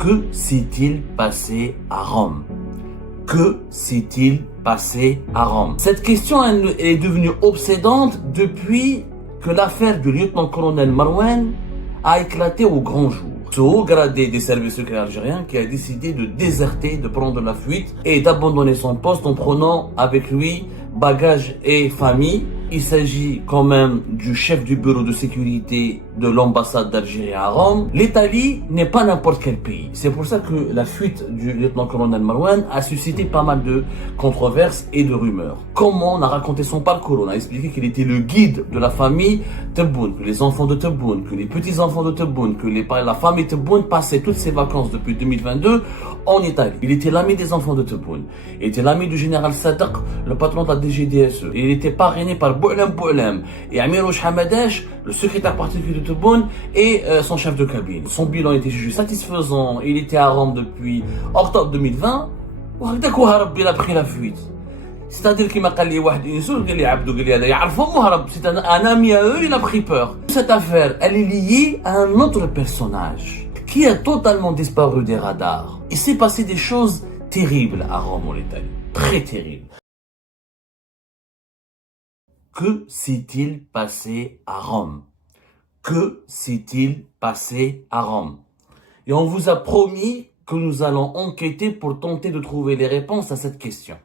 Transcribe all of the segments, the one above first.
Que s'est-il passé à Rome? Que s'est-il passé à Rome? Cette question elle est devenue obsédante depuis que l'affaire du lieutenant-colonel Marouane a éclaté au grand jour. Ce haut gradé des services secrets algériens qui a décidé de déserter, de prendre la fuite et d'abandonner son poste en prenant avec lui bagages et famille. Il s'agit quand même du chef du bureau de sécurité de l'ambassade d'Algérie à Rome. L'Italie n'est pas n'importe quel pays. C'est pour ça que la fuite du lieutenant-colonel Marouane a suscité pas mal de controverses et de rumeurs. Comment on a raconté son parcours? On a expliqué qu'il était le guide de la famille Tebboune, que les enfants de Tebboune, que les petits-enfants de Tebboune, que la famille Tebboune passait toutes ses vacances depuis 2022 en Italie. Il était l'ami des enfants de Tebboune. Il était l'ami du général Sadak, le patron de la DGDSE. Il était parrainé par Boualem et Amirouche Hamadash, le secrétaire particulier de Tebboune et son chef de cabine. Son bilan était jugé satisfaisant. Il était à Rome depuis octobre 2020. Il a pris la fuite. C'est-à-dire qu'il m'a dit c'est un ami à eux, il a pris peur. Cette affaire, elle est liée à un autre personnage qui a totalement disparu des radars. Il s'est passé des choses terribles à Rome en Italie. Très terribles. Que s'est-il passé à Rome? Que s'est-il passé à Rome? Et on vous a promis que nous allons enquêter pour tenter de trouver les réponses à cette question.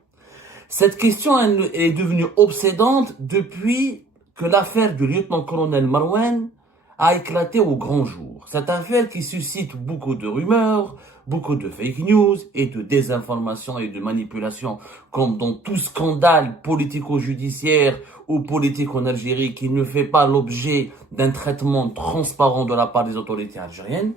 Cette question elle est devenue obsédante depuis que l'affaire du lieutenant-colonel Marouane a éclaté au grand jour. Cette affaire qui suscite beaucoup de rumeurs, beaucoup de fake news et de désinformation et de manipulation, comme dans tout scandale politico-judiciaire ou politique en Algérie qui ne fait pas l'objet d'un traitement transparent de la part des autorités algériennes.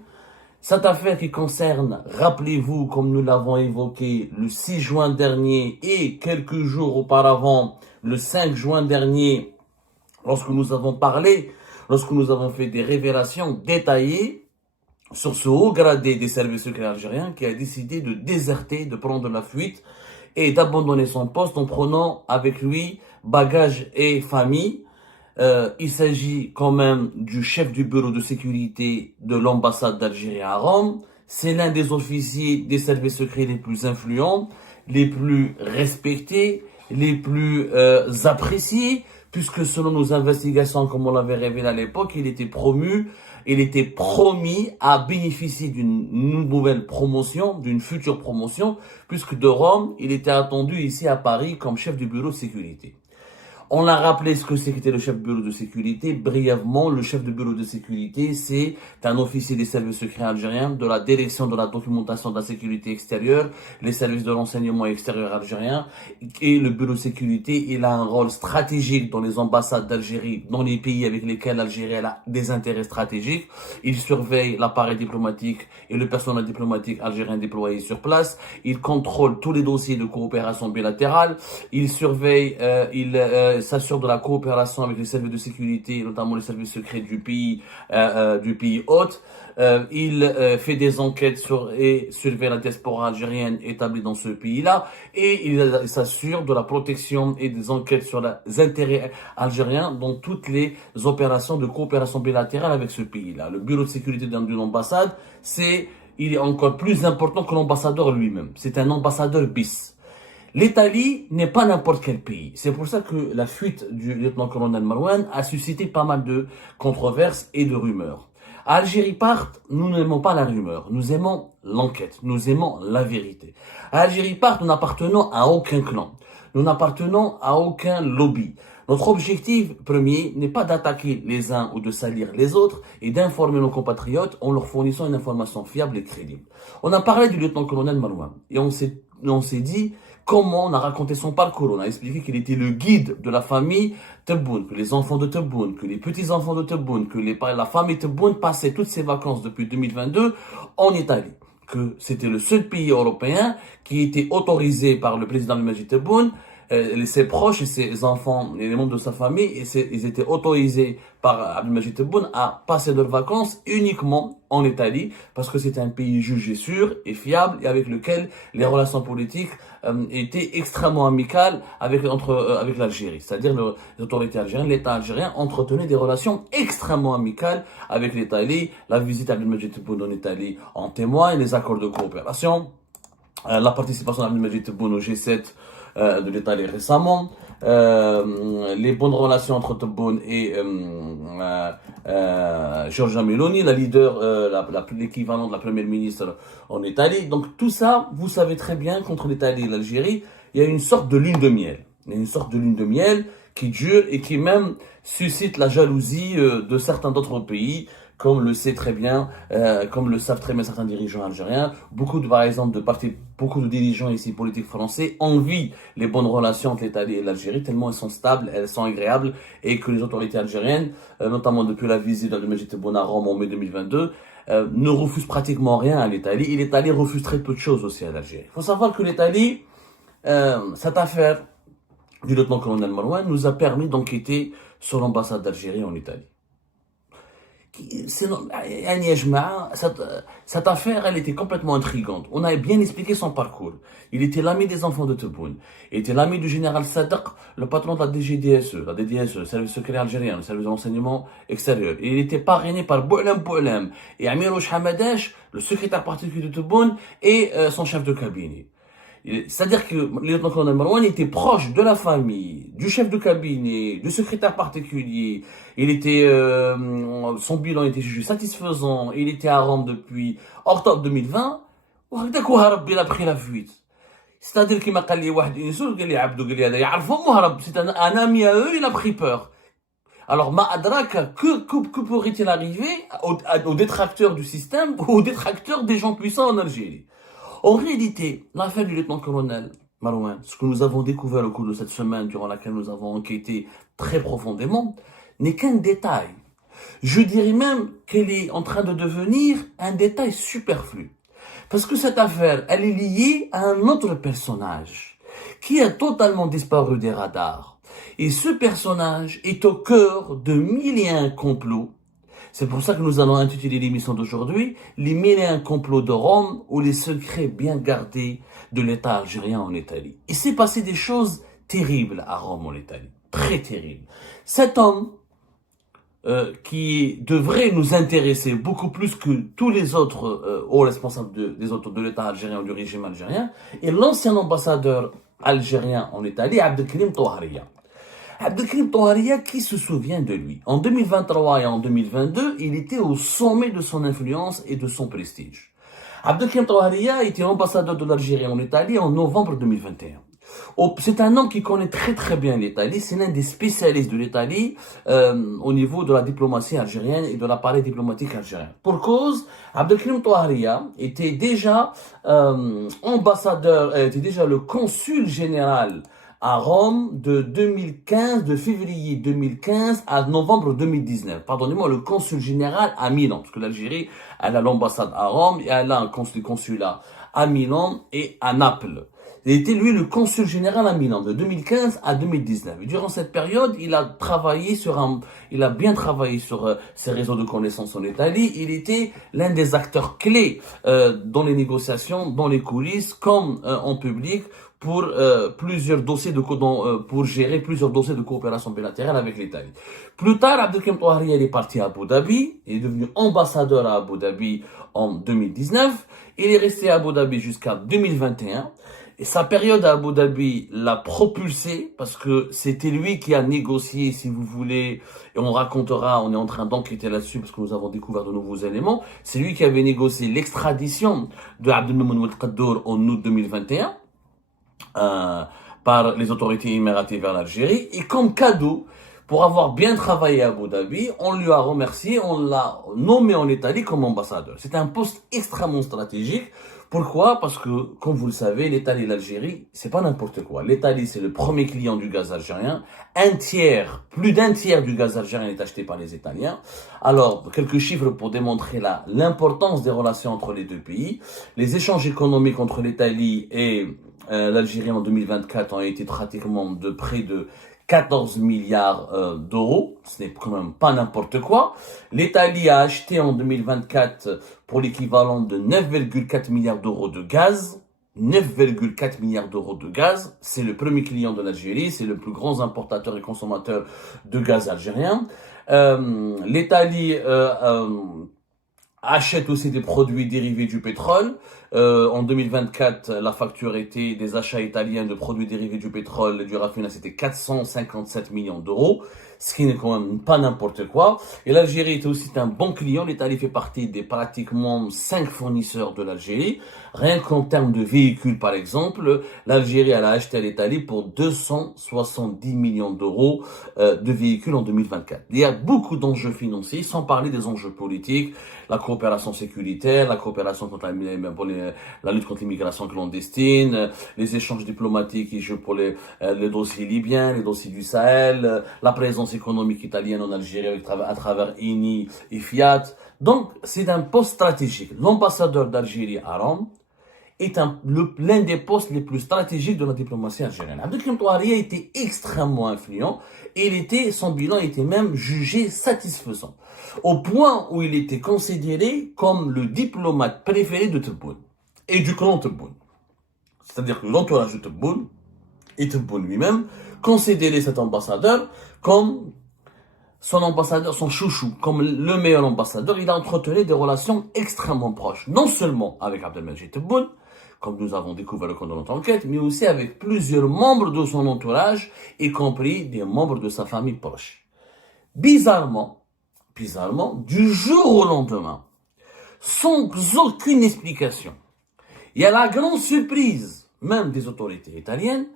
Cette affaire qui concerne, rappelez-vous, comme nous l'avons évoqué, le 6 juin dernier et quelques jours auparavant, le 5 juin dernier, lorsque nous avons fait des révélations détaillées sur ce haut gradé des services secrets algériens qui a décidé de déserter, de prendre la fuite et d'abandonner son poste en prenant avec lui bagages et famille. Il s'agit quand même du chef du bureau de sécurité de l'ambassade d'Algérie à Rome. C'est l'un des officiers des services secrets les plus influents, les plus respectés, les plus appréciés, puisque selon nos investigations, comme on l'avait révélé à l'époque, il était promis à bénéficier d'une nouvelle promotion, d'une future promotion, puisque de Rome, il était attendu ici à Paris comme chef du bureau de sécurité. On a rappelé ce que c'était le chef de bureau de sécurité. Brièvement, le chef de bureau de sécurité, c'est un officier des services secrets algériens, de la direction de la documentation de la sécurité extérieure, les services de renseignement extérieur algérien. Et le bureau de sécurité, il a un rôle stratégique dans les ambassades d'Algérie, dans les pays avec lesquels l'Algérie a des intérêts stratégiques. Il surveille l'appareil diplomatique et le personnel diplomatique algérien déployé sur place. Il contrôle tous les dossiers de coopération bilatérale. Il surveille, s'assure de la coopération avec les services de sécurité, notamment les services secrets du pays hôte. Il fait des enquêtes et surveille la diaspora algérienne établie dans ce pays-là. Et il s'assure de la protection et des enquêtes sur les intérêts algériens dans toutes les opérations de coopération bilatérale avec ce pays-là. Le bureau de sécurité d'une ambassade, il est encore plus important que l'ambassadeur lui-même. C'est un ambassadeur bis. L'Italie n'est pas n'importe quel pays. C'est pour ça que la fuite du lieutenant-colonel Marouane a suscité pas mal de controverses et de rumeurs. À Algérie Part, nous n'aimons pas la rumeur, nous aimons l'enquête, nous aimons la vérité. À Algérie Part, nous n'appartenons à aucun clan, nous n'appartenons à aucun lobby. Notre objectif premier n'est pas d'attaquer les uns ou de salir les autres et d'informer nos compatriotes en leur fournissant une information fiable et crédible. On a parlé du lieutenant-colonel Marouane et on s'est dit comment on a raconté son parcours. On a expliqué qu'il était le guide de la famille Tebboune, que les enfants de Tebboune, que les petits-enfants de Tebboune, que la famille Tebboune passait toutes ses vacances depuis 2022 en Italie. Que c'était le seul pays européen qui était autorisé par le président Majid Tebboune ses proches et ses enfants et les membres de sa famille, ils étaient autorisés par Abdelmajid Tebboune à passer leurs vacances uniquement en Italie, parce que c'est un pays jugé sûr et fiable et avec lequel les relations politiques étaient extrêmement amicales avec l'Algérie. C'est-à-dire les autorités algériennes, l'État algérien entretenait des relations extrêmement amicales avec l'Italie. La visite d'Abdelmajid Tebboune en Italie en témoigne, les accords de coopération, la participation d'Abdelmajid Tebboune au G7 de l'Italie récemment, les bonnes relations entre Tebboune et Giorgia Meloni, la leader, l'équivalent de la première ministre en Italie. Donc tout ça, vous savez très bien qu'entre l'Italie et l'Algérie, il y a une sorte de lune de miel. Il y a une sorte de lune de miel qui dure et qui même suscite la jalousie de certains d'autres pays, comme le sait très bien, comme le savent très bien certains dirigeants algériens. Par exemple, beaucoup de dirigeants ici politiques français envient les bonnes relations entre l'Italie et l'Algérie, tellement elles sont stables, elles sont agréables, et que les autorités algériennes, notamment depuis la visite d'Abdelmajid Tebboune à Rome en mai 2022, ne refusent pratiquement rien à l'Italie. Et l'Italie refuse très peu de choses aussi à l'Algérie. Il faut savoir que l'Italie, cette affaire du lieutenant-colonel Marouane nous a permis d'enquêter sur l'ambassade d'Algérie en Italie. Cette affaire, elle était complètement intrigante. On a bien expliqué son parcours. Il était l'ami des enfants de Tebboune. Il était l'ami du général Sadek, le patron de la DGDSE, la DDSE, le service secret algérien, le service de renseignement extérieur. Et il était parrainé par Boualem et Amirouche Hamadesh, le secrétaire particulier de Tebboune, et son chef de cabinet. C'est-à-dire que le lieutenant-colonel Marouane était proche de la famille, du chef de cabinet, du secrétaire particulier. Son bilan était jugé satisfaisant. Il était à Rome depuis octobre 2020. Il a pris la fuite. C'est-à-dire qu'il m'a dit, c'est un ami à eux, il a pris peur. Alors, que pourrait-il arriver aux détracteurs du système, aux détracteurs des gens puissants en Algérie? En réalité, l'affaire du lieutenant-colonel Marouane, ce que nous avons découvert au cours de cette semaine durant laquelle nous avons enquêté très profondément, n'est qu'un détail. Je dirais même qu'elle est en train de devenir un détail superflu. Parce que cette affaire, elle est liée à un autre personnage qui a totalement disparu des radars. Et ce personnage est au cœur de mille et un complots. C'est pour ça que nous allons intituler l'émission d'aujourd'hui « Les mille et un complots de Rome ou les secrets bien gardés de l'État algérien en Italie ». Il s'est passé des choses terribles à Rome en Italie, très terribles. Cet homme, qui devrait nous intéresser beaucoup plus que tous les autres hauts responsables de l'État algérien ou du régime algérien, est l'ancien ambassadeur algérien en Italie, Abdelkrim Touhariya. Abdelkrim Touhariya, qui se souvient de lui? En 2023 et en 2022, il était au sommet de son influence et de son prestige. Abdelkrim Touhariya était ambassadeur de l'Algérie en Italie en novembre 2021. C'est un homme qui connaît très très bien l'Italie, c'est l'un des spécialistes de l'Italie au niveau de la diplomatie algérienne et de l'appareil diplomatique algérien. Pour cause, Abdelkrim Touhariya était déjà était déjà le consul général à Rome de février 2015 à novembre 2019. Pardonnez-moi, le consul général à Milan, parce que l'Algérie, elle a l'ambassade à Rome et elle a un consulat à Milan et à Naples. Il était, lui, le consul général à Milan de 2015 à 2019. Et durant cette période, il a bien travaillé sur ses réseaux de connaissances en Italie. Il était l'un des acteurs clés dans les négociations, dans les coulisses, comme en public, pour pour gérer plusieurs dossiers de coopération bilatérale avec l'Italie. Plus tard, Abdelkrim Touhariya est parti à Abu Dhabi. Il est devenu ambassadeur à Abu Dhabi en 2019. Il est resté à Abu Dhabi jusqu'à 2021. Et sa période à Abu Dhabi l'a propulsé parce que c'était lui qui a négocié, si vous voulez, et on est en train d'enquêter là-dessus parce que nous avons découvert de nouveaux éléments. C'est lui qui avait négocié l'extradition de Abdelmamoun Oued Kaddour en août 2021 par les autorités émiratées vers l'Algérie. Et comme cadeau, pour avoir bien travaillé à Abu Dhabi, on lui a remercié, on l'a nommé en Italie comme ambassadeur. C'est un poste extrêmement stratégique. Pourquoi? Parce que, comme vous le savez, l'Italie et l'Algérie, c'est pas n'importe quoi. L'Italie, c'est le premier client du gaz algérien. Plus d'un tiers du gaz algérien est acheté par les Italiens. Alors, quelques chiffres pour démontrer l'importance des relations entre les deux pays. Les échanges économiques entre l'Italie et l'Algérie en 2024 a été pratiquement de près de 14 milliards d'euros. Ce n'est quand même pas n'importe quoi. L'Italie a acheté en 2024 pour l'équivalent de 9,4 milliards d'euros de gaz. 9,4 milliards d'euros de gaz. C'est le premier client de l'Algérie. C'est le plus grand importateur et consommateur de gaz algérien. L'Italie achète aussi des produits dérivés du pétrole. En 2024, la facture était des achats italiens de produits dérivés du pétrole et du raffinage, c'était 457 millions d'euros, ce qui n'est quand même pas n'importe quoi. Et l'Algérie était aussi un bon client. L'Italie fait partie des pratiquement 5 fournisseurs de l'Algérie. Rien qu'en termes de véhicules, par exemple, l'Algérie elle a acheté à l'Italie pour 270 millions d'euros de véhicules en 2024. Il y a beaucoup d'enjeux financiers, sans parler des enjeux politiques, la coopération sécuritaire, la coopération contre la lutte contre l'immigration clandestine, les échanges diplomatiques qui jouent pour les dossiers libyens, les dossiers du Sahel, la présence économique italienne en Algérie à travers INI et Fiat. Donc, c'est un poste stratégique. L'ambassadeur d'Algérie à Rome est l'un des postes les plus stratégiques de la diplomatie algérienne. Abdelkrim Touaria était extrêmement influent et son bilan était même jugé satisfaisant, au point où il était considéré comme le diplomate préféré de Tebboune et du clan Tebboune. C'est-à-dire que l'entourage de Tebboune et Tebboune lui-même considérait cet ambassadeur comme son ambassadeur, son chouchou, comme le meilleur ambassadeur. Il a entretenu des relations extrêmement proches, non seulement avec Abdelmajid Tebboune, comme nous avons découvert au cours de notre enquête, mais aussi avec plusieurs membres de son entourage, y compris des membres de sa famille proche. Bizarrement, du jour au lendemain, sans aucune explication, et à la grande surprise, même des autorités italiennes,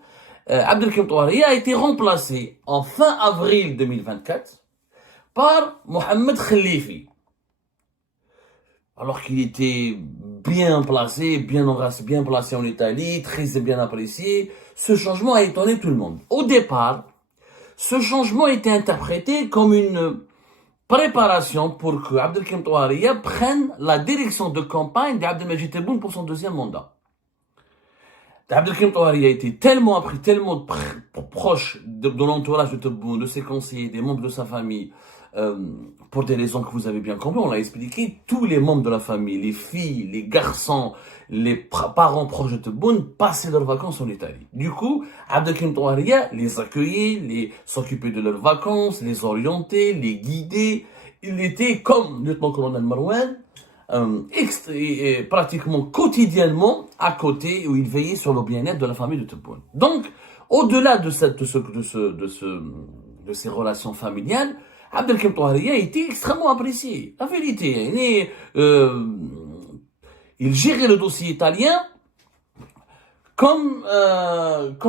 Abdelkrim Touaria a été remplacé en fin avril 2024 par Mohamed Khalifi. Alors qu'il était bien placé, bien placé en Italie, très bien apprécié, ce changement a étonné tout le monde. Au départ, ce changement était interprété comme une préparation pour que Abdelkrim Touaria prenne la direction de campagne d'Abdelmajid Tebboune pour son deuxième mandat. Abdelkrim Touaria était tellement proche de l'entourage de Tebboune, de ses conseillers, des membres de sa famille, pour des raisons que vous avez bien compris, on l'a expliqué, tous les membres de la famille, les filles, les garçons, les parents proches de Tebboune passaient leurs vacances en Italie. Du coup, Abdelkrim Touaria les accueillait, s'occupait de leurs vacances, les orientait, les guidait. Il était comme lieutenant-colonel Marouane, pratiquement quotidiennement à côté, où il veillait sur le bien-être de la famille de Tebboune. Donc, au-delà de ces relations familiales, Abdelkrim Touaria était extrêmement apprécié. La vérité, il gérait le dossier italien comme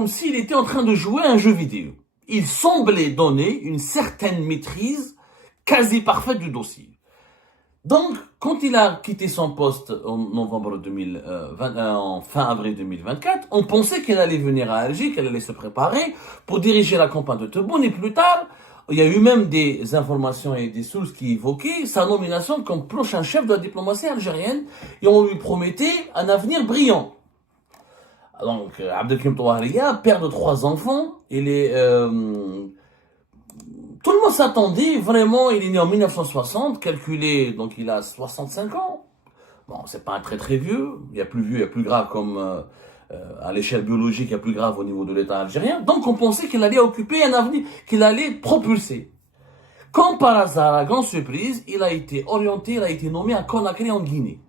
s'il était en train de jouer à un jeu vidéo. Il semblait donner une certaine maîtrise quasi parfaite du dossier. Donc, quand il a quitté son poste en fin avril 2024, on pensait qu'elle allait venir à Alger, qu'elle allait se préparer pour diriger la campagne de Tebboune. Et plus tard, il y a eu même des informations et des sources qui évoquaient sa nomination comme prochain chef de la diplomatie algérienne. Et on lui promettait un avenir brillant. Donc, Abdelkrim Touaria, père de 3 enfants, tout le monde s'attendait, vraiment, il est né en 1960, calculé, donc il a 65 ans. Bon, c'est pas un très vieux, il y a plus vieux, il y a plus grave comme à l'échelle biologique, il y a plus grave au niveau de l'État algérien. Donc on pensait qu'il allait occuper un avenir, qu'il allait propulser. Comme par hasard, à grande surprise, il a été orienté, il a été nommé à Conakry en Guinée.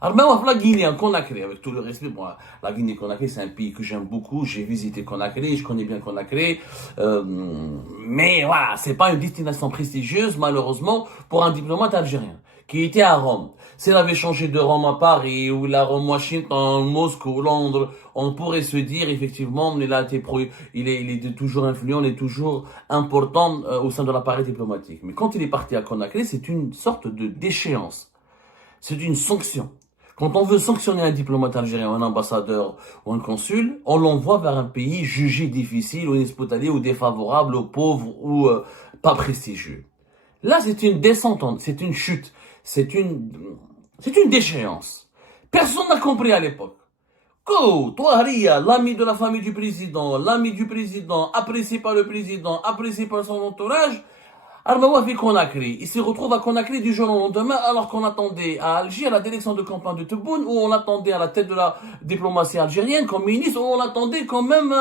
Alors même la Guinée, en Conakry, avec tout le respect, bon, la Guinée-Conakry, c'est un pays que j'aime beaucoup, j'ai visité Conakry, je connais bien Conakry, mais voilà, c'est pas une destination prestigieuse, malheureusement, pour un diplomate algérien, qui était à Rome. S'il avait changé de Rome à Paris, ou la Rome Washington, Moscou, Londres, on pourrait se dire, effectivement, il est toujours influent, il est toujours important au sein de l'appareil diplomatique. Mais quand il est parti à Conakry, c'est une sorte de déchéance. C'est une sanction. Quand on veut sanctionner un diplomate algérien, un ambassadeur ou un consul, on l'envoie vers un pays jugé difficile ou inhospitalier ou défavorable ou pauvre ou pas prestigieux. Là, c'est une descente, c'est une chute, c'est une déchéance. Personne n'a compris à l'époque Touaria, l'ami de la famille du président, l'ami du président, apprécié par le président, apprécié par son entourage, Armawa fait Conakry. Il se retrouve à Conakry du jour au lendemain, alors qu'on attendait à Alger à la direction de campagne de Tebboune, où on l'attendait à la tête de la diplomatie algérienne comme ministre, où on l'attendait quand même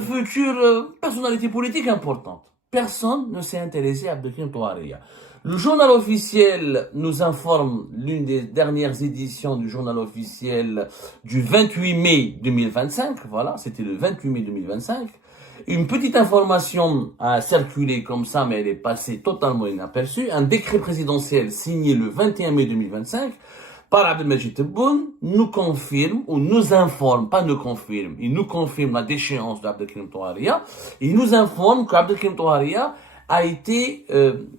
future personnalité politique importante. Personne ne s'est intéressé à Abdelkrim Touaria. Le journal officiel nous informe, l'une des dernières éditions du journal officiel du 28 mai 2025, voilà, c'était le 28 mai 2025. Une petite information a circulé comme ça, mais elle est passée totalement inaperçue. Un décret présidentiel signé le 21 mai 2025 par Abdelmajid Tebboune nous confirme, ou nous informe, pas nous confirme, il nous confirme la déchéance d'Abdelkrim Touaria. Il nous informe qu'Abdelkrim Touaria a été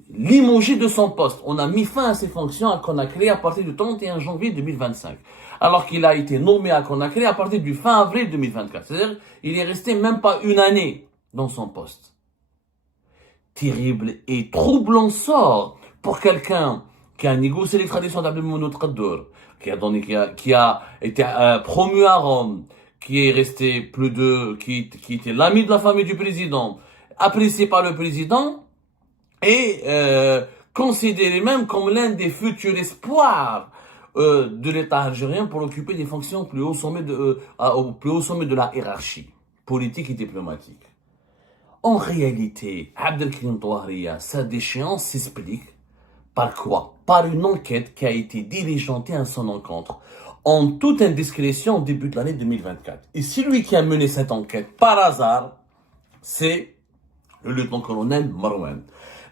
limogé de son poste. On a mis fin à ses fonctions à Conakry à partir du 31 janvier 2025. Alors qu'il a été nommé à Conakry à partir du fin avril 2024. C'est-à-dire, il est resté même pas une année dans son poste. Terrible et troublant sort pour quelqu'un qui a négocié l'extradition d'Abdelmouna Tqaddour, qui a été promu à Rome, qui est resté qui était l'ami de la famille du président, apprécié par le président et considéré même comme l'un des futurs espoirs de l'État algérien pour occuper des fonctions au plus haut sommet de la hiérarchie politique et diplomatique. En réalité, Abdelkrim Touaria, sa déchéance s'explique par quoi? Par une enquête qui a été diligentée à son encontre en toute indiscrétion au début de l'année 2024. Et celui qui a mené cette enquête par hasard, c'est le lieutenant-colonel Marouane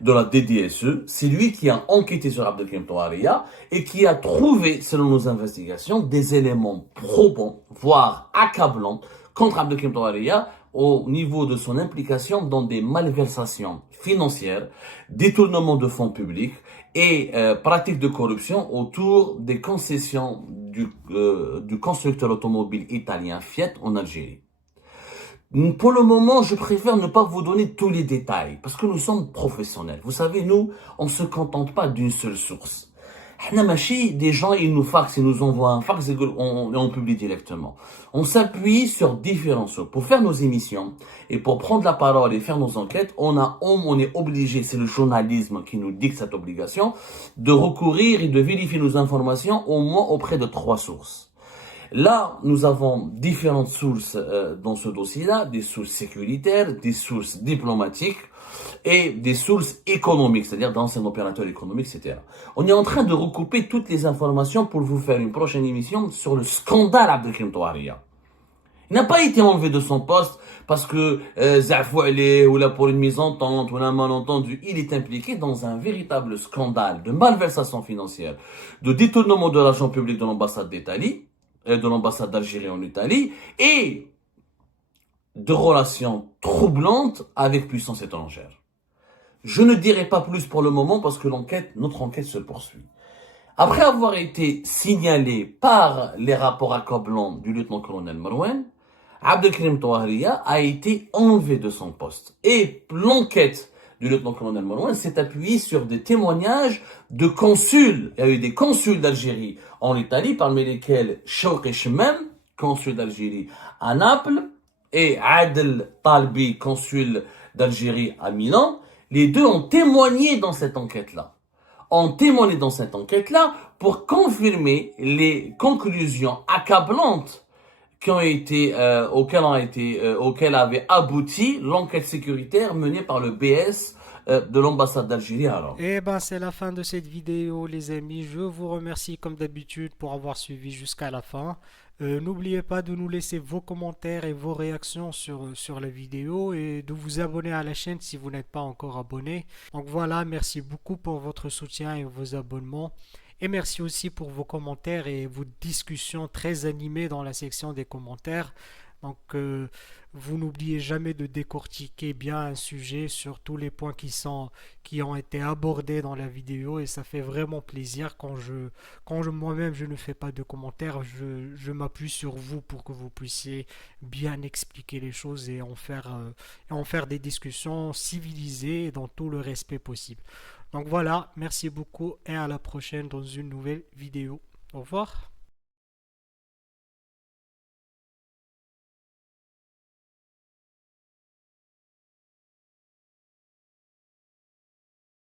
de la DDSE. C'est lui qui a enquêté sur Abdelkrim Touaria et qui a trouvé, selon nos investigations, des éléments probants, voire accablants, contre Abdelkrim Touaria au niveau de son implication dans des malversations financières, détournement de fonds publics et pratiques de corruption autour des concessions du constructeur automobile italien Fiat en Algérie. Pour le moment, je préfère ne pas vous donner tous les détails, parce que nous sommes professionnels. Vous savez, nous, on se contente pas d'une seule source. Des gens, ils nous faxent, ils nous envoient un fax et on publie directement. On s'appuie sur différentes sources. Pour faire nos émissions et pour prendre la parole et faire nos enquêtes, on est obligé, c'est le journalisme qui nous dicte cette obligation, de recourir et de vérifier nos informations au moins auprès de 3 sources. Là, nous avons différentes sources dans ce dossier-là, des sources sécuritaires, des sources diplomatiques et des sources économiques, c'est-à-dire d'anciens opérateurs économiques, etc. On est en train de recouper toutes les informations pour vous faire une prochaine émission sur le scandale Abdelkrim Touaria. Il n'a pas été enlevé de son poste parce que Zafouali ou là pour une mésentente ou un malentendu. Il est impliqué dans un véritable scandale de malversation financière, de détournement de l'argent public de l'ambassade d'Italie, de l'ambassade d'Algérie en Italie, et de relations troublantes avec puissance étrangère. Je ne dirai pas plus pour le moment parce que notre enquête se poursuit. Après avoir été signalé par les rapports accablants du lieutenant-colonel Marouane, Abdelkrim Touaria a été enlevé de son poste. Et l'enquête du lieutenant-colonel Marouane s'est appuyée sur des témoignages de consuls. Il y a eu des consuls d'Algérie en Italie, parmi lesquels Chouki Chemem, consul d'Algérie à Naples, et Adel Talbi, consul d'Algérie à Milan. Les deux ont témoigné dans cette enquête-là. Pour confirmer les conclusions accablantes auxquelles avait abouti l'enquête sécuritaire menée par le BS de l'ambassade d'Algérie à Rome. Eh ben, c'est la fin de cette vidéo, les amis. Je vous remercie comme d'habitude pour avoir suivi jusqu'à la fin. N'oubliez pas de nous laisser vos commentaires et vos réactions sur la vidéo et de vous abonner à la chaîne si vous n'êtes pas encore abonné. Donc voilà, merci beaucoup pour votre soutien et vos abonnements. Et merci aussi pour vos commentaires et vos discussions très animées dans la section des commentaires. Donc, vous n'oubliez jamais de décortiquer bien un sujet sur tous les points qui ont été abordés dans la vidéo et ça fait vraiment plaisir quand moi-même je ne fais pas de commentaires, je m'appuie sur vous pour que vous puissiez bien expliquer les choses et en faire des discussions civilisées et dans tout le respect possible. Donc voilà, merci beaucoup et à la prochaine dans une nouvelle vidéo. Au revoir.